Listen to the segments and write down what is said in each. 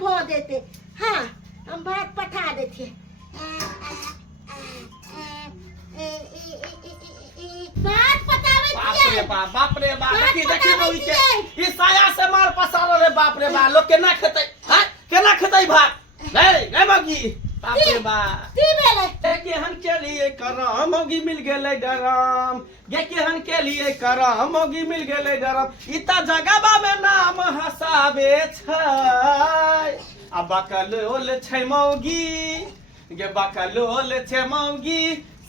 भो देते। हाँ हम भात पठा देते। भात पटावे छिए। बाप रे बाप देखी मौगी के ई साया से मार पसारो रे बाप रे बा। लोग केना खेतै? हां केना खेतै भात? रे मौगी बाप रे बा। की भेलै? केहन के लिए करम मौगी मिल गेलै डरम। गे केहन के लिए करम मौगी मिल गेलै डरम। ई त जगबा में नाम हसाबे छै। आ बकलोल छै मौगी। गे बकलोल छै मौगी।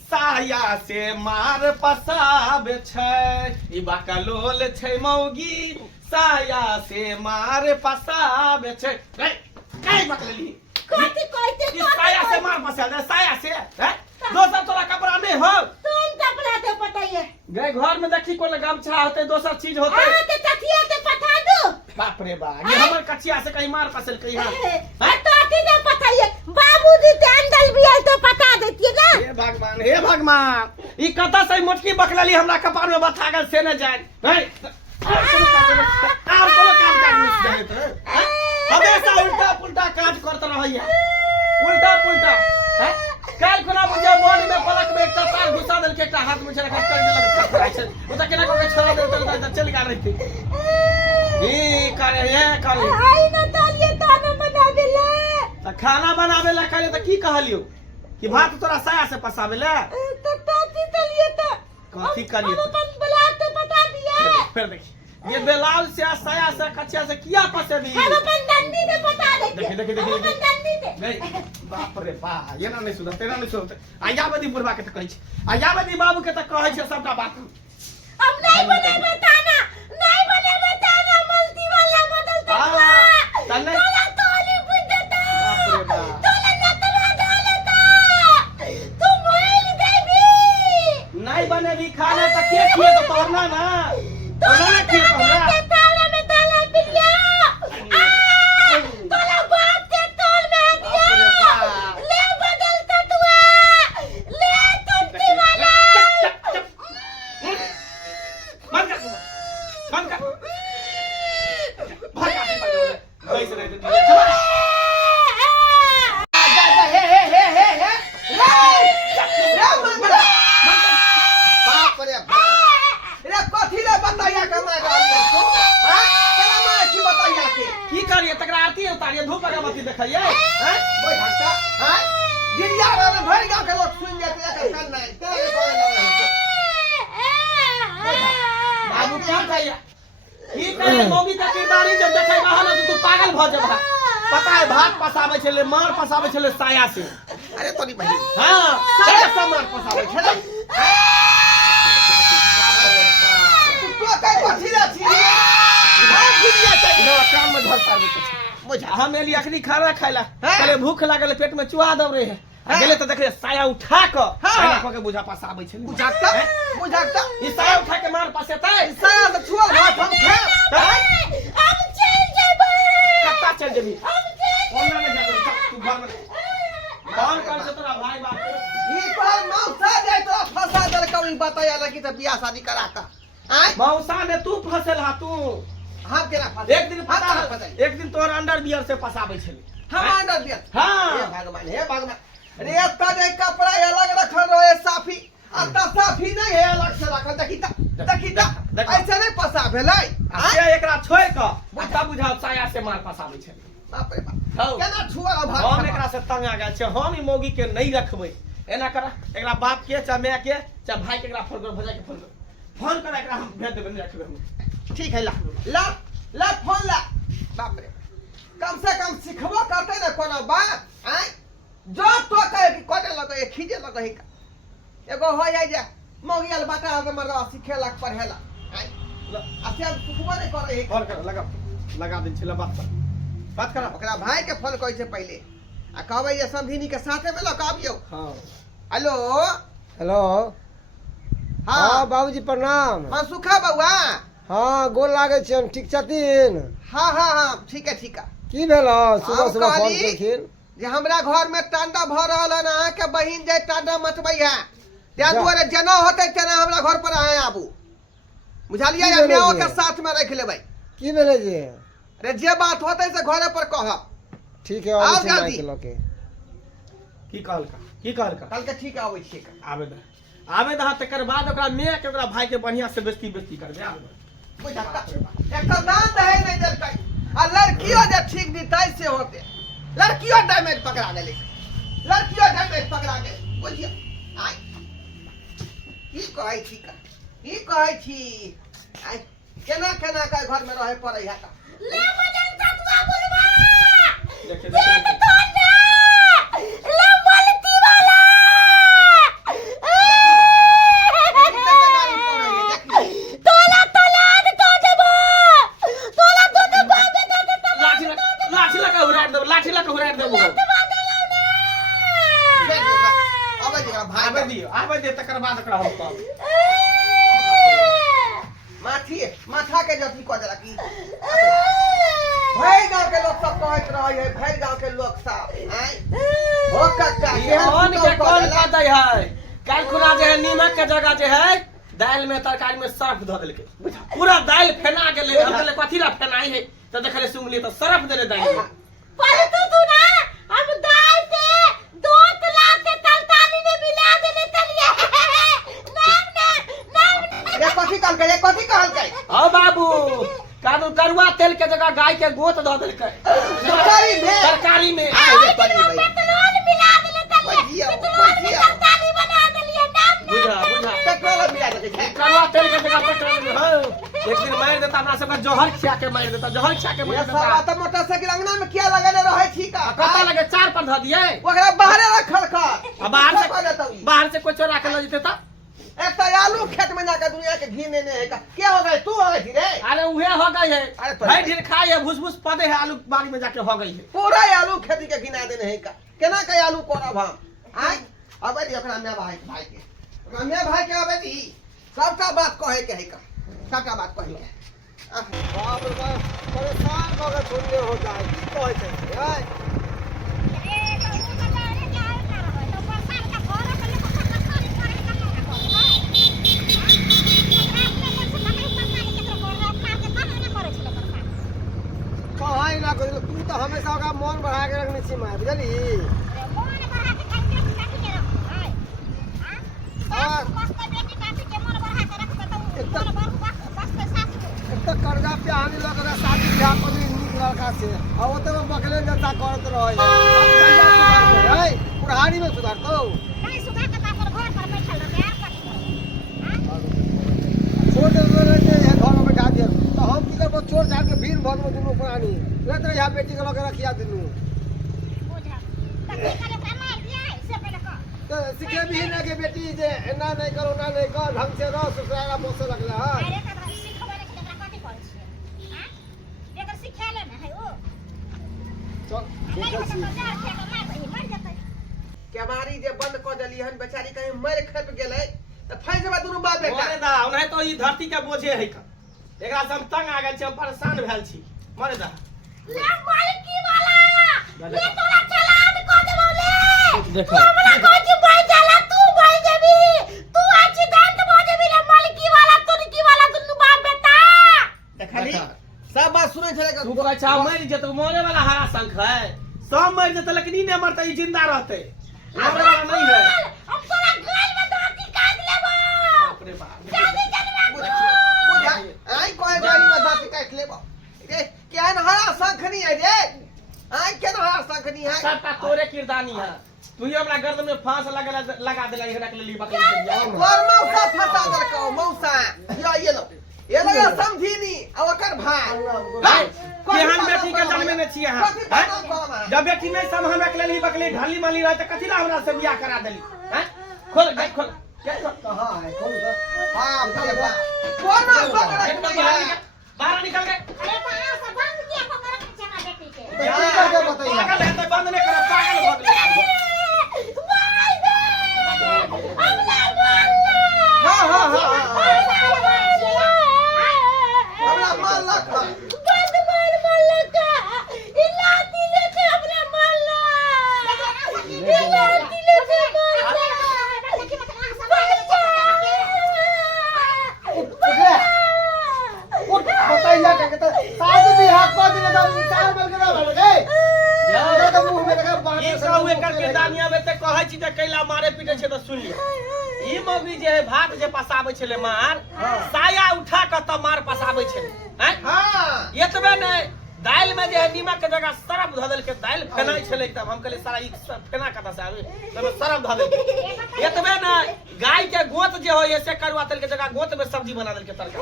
साया से मार पसाबे छै। ई बकलोल छै मौगी। साया से मार पसाबे छै। रे काई बकलली? कथि कहते? ई साया से मार पसाबे साया से हैं? दोसर तोरा कपड़ा नहीं हो? तुम कपड़ा दे पटाइए। गए घर में देखी कोन गमछा होते दोसर चीज होते। हां ते तकिया ते पठा दो। बाप रे बा ये हमर कचिया से कहीं मार पसल कहीं हां। तो अति दे पटाइए। बाबूजी ते अंदर भी आए तो पटा देतिए ना। हे भगवान ई कता से मोटकी बकलली हमरा कपार में बथा गेल से न जाय। हैं और कोनो काम काज नहीं जाय तो हमेशा उल्टा पुल्टा काज करत रहइया। उल्टा पुल्टा हैं काल कोना मुझे बोर्ड में पलक में एकटा तार घुसा देल के एकटा हाथ में छरा खट कर देलक छै। ओ त केना को छोड़ा देल त चल गा रही थी। ई करे ये करे आई न तालिए ताना बना देले। त खाना बनावे ला करे त की कहलियो कि भात तोरा साया से पसावे ले? तो ताती तलिए त कथी करिए? हम अपन ब्लाक तो पटा दिए। फिर देखी ये बेलाल से साया से कचिया से किया पसेबी? हम अपन डंडी से पटा देते। देखी हम अपन डंडी से। नहीं बाप रे बा ये ना नहीं सुनत तेरा नहीं सुनत। आयावती बुढ़वा के त कहै छै। आयावती बाबू के त कहै छै सबटा बात। अब नहीं बनेबे ताना। नहीं बनेबे ताना मल्टी वाला बदल दे। तने तोला तोली बुझ देता। बाप रे बा तोला नतरा डालता। तू मोइल देबी। नहीं बनेबी खाना त के किए त तोरना ना। तोरना ना किए तोरना। ताला में ताला पिलिया। तोला बाप के तोल में दिया। ले बदल तटुआ। ले टट्टी वाला। बंद कर बंद कर भाग कैसे रहे तू बाप रे बाप रे कथी ले बताइया कमाय रहलिए तू? हां केना माय की बताइया के? की करिए तकरा आरती उतारिए धूप अगरबत्ती देखइए हैं? ओए घंटा हां दिलिया रे भर गांव के लोग सुन जाते एकर कान नहीं तेरे कोई नहीं। बाबू क्या कहिए? की करे मौगी का किरदारी जब देखै रहा ना तो तू पागल भ जेबा। पता है भात पसावे छले मार पसावे छले साया से। अरे तोरी बहन हां साया से मार पसावे छले। तू कई कथी रे छी? हां दिलिया चाहिए काम में धर पार में बुझा हम एली अखनी खाना खाइला कहले भूख लागल पेट में चुआ दब रहे है। गेले त देखले साया उठा क खाना क के बुझा पसावे छले। बुझाता ई साया उठा के मार पसेतै? साया से छुआ भात हम खा। हम चल जेबे। कत्ता चल जेबी? ओना में जाके तू घर में कौन कर से तोरा भाई बाप ई पर मौसा जाय तो फंसा दल कौन बताया लगी त बियाह शादी करा का। आय मौसा ने तू फसेल हा तू। हम केना फंसा? एक दिन पता एक दिन तोर अंडर बियर से पसावे छले। हम अंडर दिया। हां हे भगवान अरे एता जे कपड़ा अलग रखल रहे साफी अता साफी नहीं है अलग से रखल देखी त ऐसे नहीं पसा भेलै। आ एकरा छोड़ क बुझा बुझा साया से मार पसावे छले। बाप रे बाप केना छुआ भात हम एकरा से तंग आ गेल छै। हम ई मौगी के नहीं रखबै। एना करा एकरा बाप के चा मैं के चा भाई के एकरा फोन कर भजा के फोन कर एकरा हम भेज देबे नहीं रखबै हम। ठीक है ला फोन ला। बाप रे कम से कम सिखबो करते ना कोनो बात। आय जो तो कहे कि कोने लगे खीजे लगे का एगो हो जाय जा मौगी वाला बाटा के मरवा सिखेलक पढ़ेला। आय असे हम कुकुआ नहीं करे है। फोन कर लगा दिन छला बात कर ओकरा भाई के फोन करै से पहले आ कहबै ये संधिनी के साथे में लगाबियो। हां हेलो हेलो हाँ बाबूजी प्रणाम। हां सुखा बउआ। हाँ गोल लागे छन ठीक छथिन? हां ठीक है की भेलो सुबह सुबह फोन कहली केलखिन? जे हमरा घर में टांडा भ रहल है ना के बहिन जे टांडा मचबै है त्या दुआरे जना होते तना हमरा घर पर आए आबू बुझलिए या के साथ में रख लेबै। की भेलै जे? अरे जे बात होते से घरे पर कहब ठीक है आओ और से जल्दी। माइक लके की कहलका कल के ठीक आबै छियै आवेदन तकर बाद ओकरा में के ओकरा भाई के बढ़िया से बेइज्जती करबे आवेदन बुझा एक दान दहे नहीं देलकै आ लड़कियों जे ठीक नीतै से होते लड़कियों डैमेज पकड़ा गेलै बुझियो आइ की कहै छी आइ केना के घर में रहे पड़ै है का ले बदल ततुआ बुलवा देखे देख तो ले ले मलती वाला तोला तलाक तो देबो तोला तो देबो लाठी लगा उड़ाड़ देबो आवे दे तकर बाद ओकरा हम कहब माथा के जति क देला की भाई गांव के लोग सब कहत रहे है भाई गांव के लोग सब आइ हो कक्का कौन के कौन का दै है काल खुना जे है नीमक के जगह जे है दाल में तरकारी में सर्फ ध देलके पूरा दाल फेना गेले हम कहले कथि ला फेनाई है त देखले सुंगली त सर्फ देले दाल में पर तू ना हम दाल पे 2 तलाक के तलतानी में मिला देले तलिए नाम ये कथि कहलकै ओ बाबू कानू करुआ तेल के जगह गाय के गोत ध देलके तरकारी में पेट्रोल मिला देले तलिए पेट्रोल तलतानी बना देलिए नाम बुझा पेट्रोल मिला देलकै करुआ तेल के जगह पेट्रोल में हो एक दिन मार देता हमरा सब जहर खिया के मार देता ये सब त मोटरसाइकिल अंगना में किया लगले रहे छी का पता लगे 4 पर ध दिए ओकरा बाहरे रखल का अब बाहर से कोई चोरा के ले जते त एक तो आलू खेत में जाकर दुनिया के घी ने है का क्या हो गए तू हो गई रे अरे उहे हो गई है अरे तो भाई ढेर खाए है भुस पदे है आलू बाग में जाके हो गई है पूरा आलू खेती के गिना देने है का केना के आलू कोरब हम आइ अबे दी अपना मैं भाई के मैं भाई के अबे दी सबका बात कहे के है का सबका बात कहे के बाप रे बाप परेशान हो गए सुनने हो जाए की कहै छै है कहां ना कर तू तो हमेशा ओकरा मन बढ़ा के रखने छी मां बुझली एक कर्जा पे आने लग रहा शादी ब्याह कर दी नीक लड़का से और वो तो बकले जैसा करत रहे अब कैसा सुधार है पुरानी में सुधार तो छोड़ दे रहे हैं घर में बैठा दिया तो हम की करबो चोर झाड़ के भीड़ भर में दुनु पुरानी लेत रहे यहाँ बेटी के लगे रखिया दिनु तो सिखे भी ना के बेटी जे ना नहीं करो ना नहीं कर ढंग से रह ससुराला मोसे लगला है केवारी जे बंद क देली हन बेचारी कहीं मर खप गेलै त फैल जबा दुनु बाप बेटा मरे दा उन्हें तो ई धरती के बोझे है का एकरा से हम तंग आ गेल छी हम परेशान भेल छी मरे दा ले मालिकी वाला ले तोरा चलान क देबो ले देखो। तू हमरा कहै छी भाई जाला तू भाई जेबी तू एक्सीडेंट भ जेबी रे मालिकी वाला तुनकी वाला दुनु बाप बेटा देखली सब बात सुनै छले तू कहै छा मर जेतो मरे वाला हरा शंख है सब मर जेतो लेकिन ई नहीं मरते ई जिंदा रहते मरे वाला नहीं है हम तोरा घर में दांती काट लेबो बाप रे बाप जल्दी चलवा बुझा आई कोई गाड़ी में दांत काट लेबो रे क्या हरा शंख नहीं है रे आई के हरा शंख नहीं है सबका तोरे किरदानी है तू ही हमरा गर्द में फांस लगा देला एकरा के लिए बकरी के जाओ और मौसा फसा दर को मौसा ये लो ये समझीनी और ओकर भाई केहन बेटी के जन्मे ने छी अहाँ जब बेटी नहीं सब हमरा के लिए बकली ढाली माली रहे त कथि ला हमरा से बियाह करा देली हैं खोल गेट खोल कहां है खोल तो बाप रे बाप कोना पकड़ बाहर निकल गए अरे कहां से बंद किया पकड़ के चला बेटी के बेटी का क्या बताइए पागल है तो बंद नहीं करो पागल हो गए भाई दे हमला बोल हां हमरा मार लख बंद मार मल्लका इलाती लेके हमरा मल्ला इलाती लेके बताइए क्या कहते शादी भी हाथ पर दिन का चार बल के ना लगे 2 एकड़ के दानिया में ते कहै छी जे कैला मारे पीटे छै त सुन लियो। ई मौगी जे है भात जे पसाबै छले मार, साया उठा के त मार पसाबै छले। हैं? हाँ एतबे नै दाल में जे है नीमक के जगह सरफ ध देल के दाल फेनाइ छले एकदम। हम कहले सारा ई फेना कता से आवे तमे सरफ ध देल। एतबे नै गाय के गोत जे होय से करुआ तेल के जगह गोत में सब्जी बना देल के तड़का।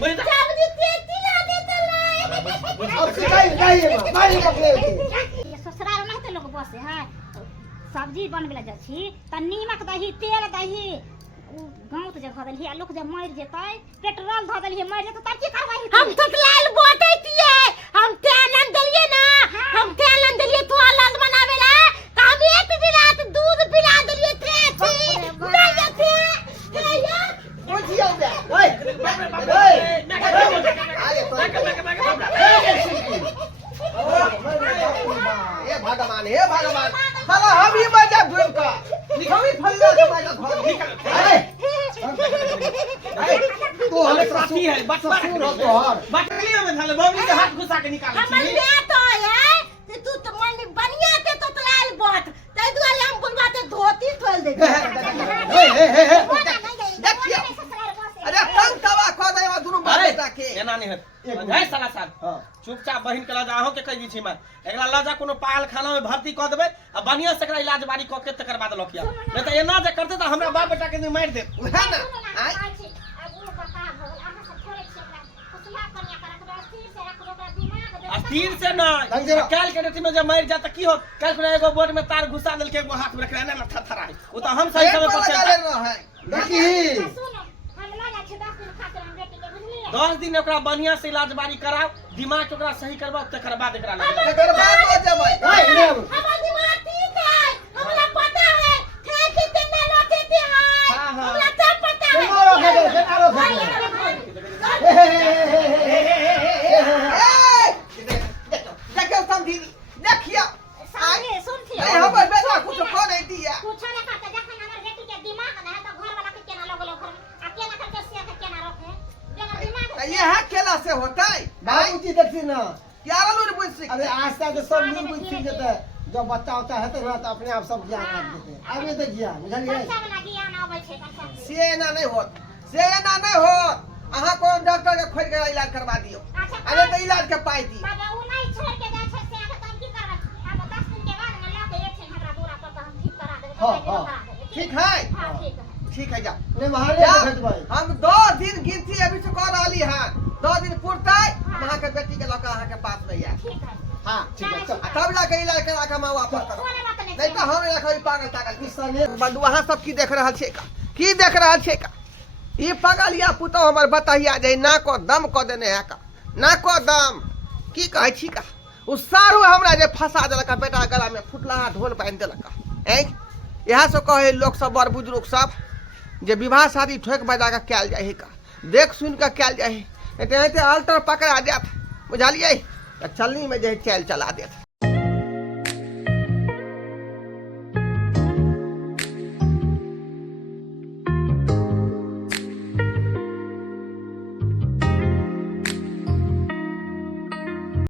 बुझ सब्जी तेती ला देते लाई। अब सिखाई नहीं मारी पकड़े ये ससुराल में तो लोग बसे है सब्जी बनबे ला जाइ छी त नीमक दही तेल दही गाँव तो जगह दलही लोग जब मर जेतै पेट्रोल ध देलही मर जेतै तब की करबै? हम तो लाल बोतै तिए, हम तेल न देलिए ना, हम तेल न देलिए तो लाल बनावे ला, त हम एक गिलास दूध पिला देलिए थे छी। नहीं थे या बुझियो बे हे भगवान साला हम ही मजा ढूंढ का निकली फल्ला के मजा घर निकल। तो हम साथी है ससुर हो तोहर बटलिया में धले बबली के हाथ घुसा के निकाल हमर छी। बेट है कि तू तो मन बनिया ते तो लाल बोत तै दुआरे हम बुलवा ते धोती खोल दे। देखियो अरे तंग तवा खो दे वा दुनु मारे ताके एना नहीं है जय साला साहब चुपचाप बहिन के लजा हो के कह दी छी मैं एकरा लजा कोनो पागल खाना में भर्ती क देबे आ बढ़िया से एकरा इलाज बारी क के तकर बाद लखिया नहीं त एना जे करते त हमरा बाप बेटा के मार दे। उहे ना आय अस्थिर से ना काल के रेती में जब मर जाता की हो काल को एगो बोर्ड में तार घुसा देल के एगो हाथ में रखना ना थरथरा है वो तो हम सही समय पर चलता है देखी 10 दिन ओकरा बढ़िया से इलाज बारी कराओ दिमाग ओकरा सही करबा तकर बाद एकरा लग तकर बाद हो जबै हमर दिमाग ठीक है, हमरा पता है थे कितना लोटे थे हाँ, हाँ। हमरा सब पता है। केना रखे दे केना रखे देखियो समझी देखियो सामने सुन थी ए हमर बेटा कुछ खो नहीं दिया कुछ ना करते जखन हमर बेटी के दिमाग ना है तो घर वाला के केना लगलो घर आ केना करके से के केना रखे जेना दिमाग ये है केला से होता है बाबूजी देखी ना यार लोग बुझ सीख अरे आज तक सब लोग बुझ सीख जेते जब बच्चा होता है तो ना अपने आप सब ज्ञान रख देते अब ये तो ज्ञान बुझलिए बच्चा वाला ज्ञान आबै छै बच्चा से ना नहीं होत से ना नहीं होत अहाँ कोन डॉक्टर के खोज के इलाज करवा दियो अरे तो इलाज के पाई दी बाबा उ नहीं छोड़ के जाय छै से आके हम की करब अब 10 दिन के बाद न लाके एक छै हमरा बोरा पर हम ठीक करा देबै ठीक है हां ठीक है ठीक है जा ने महारे देखत भाई हम 2 दिन गिनती अभी से कर रहली हां 2 दिन पुरतै अहाँ के बेटी के लका अहाँ के पास में या ठीक है हां ठीक है चल तब जाके इलाज करा के मां वापस करो कोने बात नहीं नहीं तो हम रखै पागल तागल इस सने बंधु अहाँ सब की देख रहल छै का की देख रहल छै का ई पगलिया पुतो हमर बताइया जे ना को दम को देने है का ना को दम की कहै छी का उ सारू हमरा जे फंसा देलक बेटा गला में फुटला ढोल बांध देलक ए यहां से कहे लोग सब बड़ बुजुर्ग सब जे विवाह शादी ठोक बजा के कैल जाए का देख सुन के कैल जाए नहीं तो अल्टर पकड़ा जात बुझलिए चलनी में जे चल चला देत